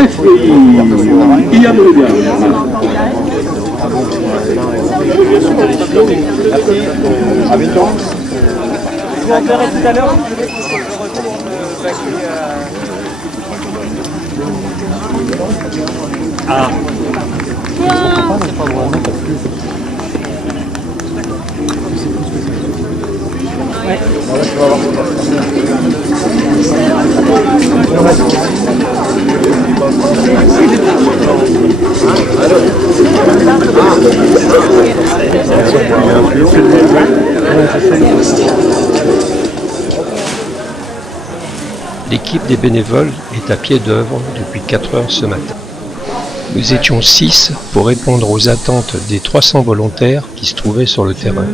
SPI, Ian Williams. Je vous rappellerai tout à l'heure. Ah. Là, tu vas voir. L'équipe des bénévoles est à pied d'œuvre depuis 4 heures ce matin. Nous étions 6 pour répondre aux attentes des 300 volontaires qui se trouvaient sur le terrain.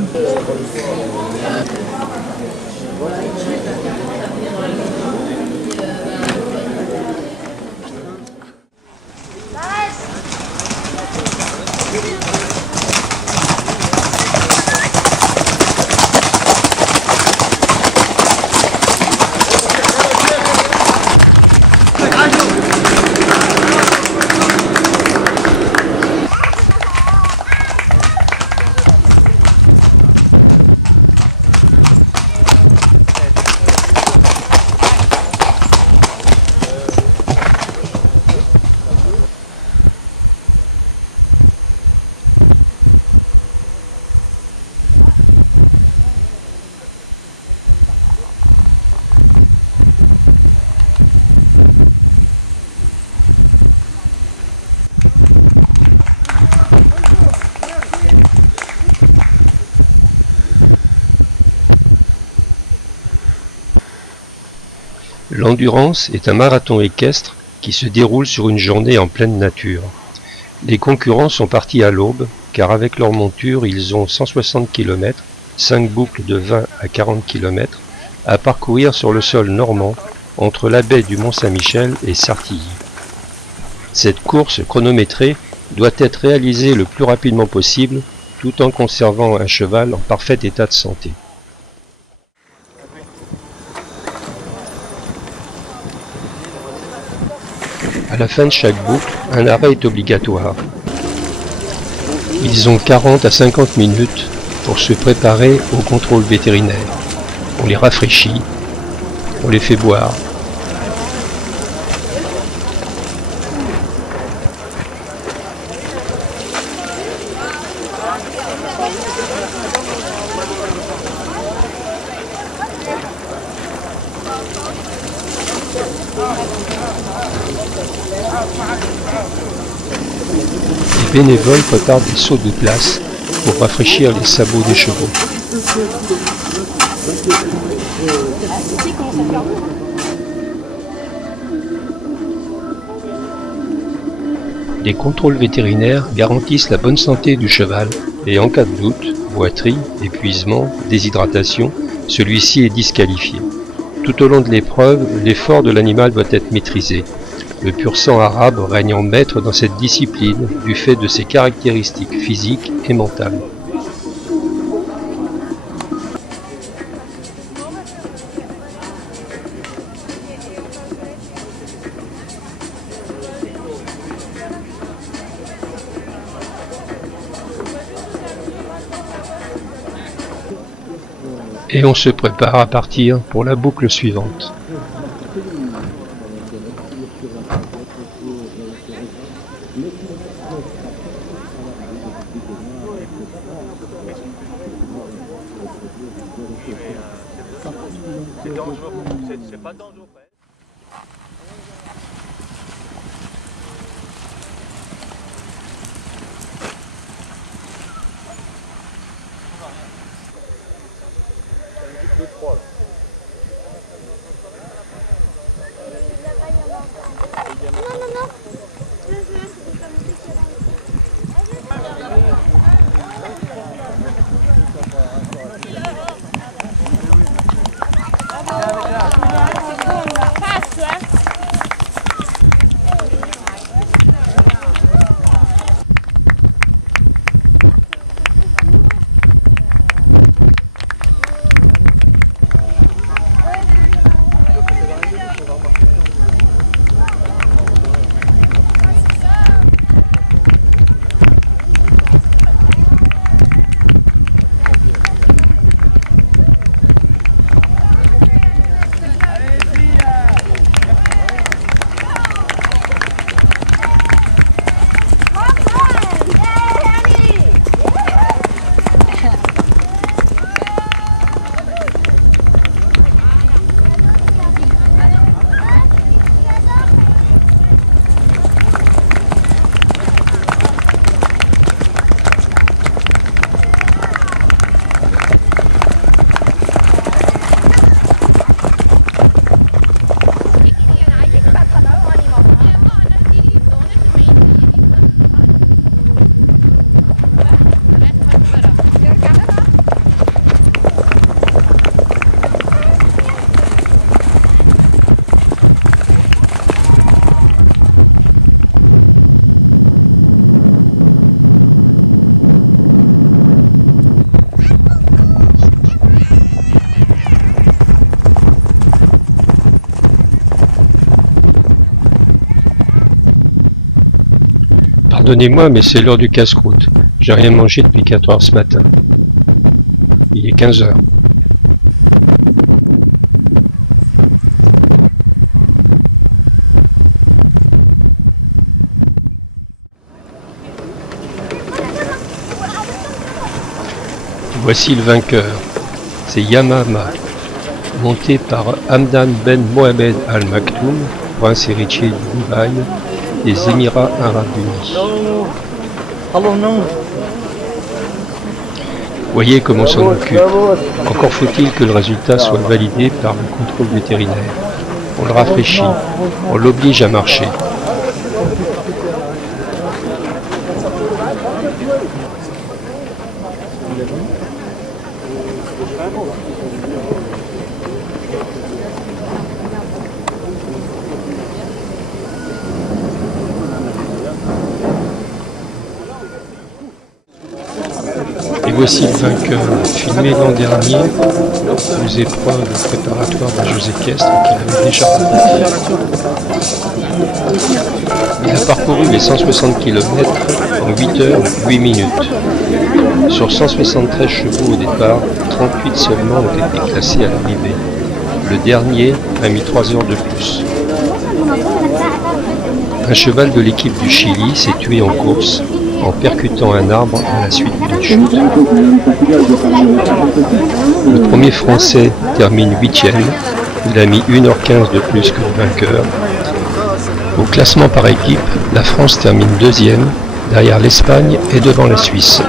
L'endurance est un marathon équestre qui se déroule sur une journée en pleine nature. Les concurrents sont partis à l'aube, car avec leur monture, ils ont 160 km, 5 boucles de 20 à 40 km, à parcourir sur le sol normand, entre la baie du Mont-Saint-Michel et Sartilly. Cette course chronométrée doit être réalisée le plus rapidement possible, tout en conservant un cheval en parfait état de santé. À la fin de chaque boucle, un arrêt est obligatoire. Ils ont 40 à 50 minutes pour se préparer au contrôle vétérinaire. On les rafraîchit, on les fait boire. Les bénévoles préparent des seaux de glace pour rafraîchir les sabots des chevaux. Les contrôles vétérinaires garantissent la bonne santé du cheval et en cas de doute, boiterie, épuisement, déshydratation, celui-ci est disqualifié. Tout au long de l'épreuve, l'effort de l'animal doit être maîtrisé. Le pur sang arabe règne en maître dans cette discipline du fait de ses caractéristiques physiques et mentales. Et on se prépare à partir pour la boucle suivante. C'est dangereux, c'est pas dangereux. Pardonnez-moi, mais c'est l'heure du casse-croûte. J'ai rien mangé depuis 4 heures ce matin. Il est 15 heures. Voici le vainqueur. C'est Yamama, monté par Hamdan Ben Mohamed Al Maktoum, prince héritier du Dubaï, des Émirats Arabes Unis. Voyez comment on s'en occupe. Encore faut-il que le résultat soit validé par le contrôle vétérinaire. On le rafraîchit, on l'oblige à marcher. Et voici le vainqueur, filmé l'an dernier aux épreuves préparatoires d'un jeux équestres qu'il avait déjà réalisé. Il a parcouru les 160 km en 8 heures 8 minutes. Sur 173 chevaux au départ, 38 seulement ont été classés à l'arrivée. Le dernier a mis 3 heures de plus. Un cheval de l'équipe du Chili s'est tué en course en percutant un arbre à la suite d'une chute. Le premier Français termine 8e, il a mis 1h15 de plus que le vainqueur. Au classement par équipe, la France termine 2e, derrière l'Espagne et devant la Suisse.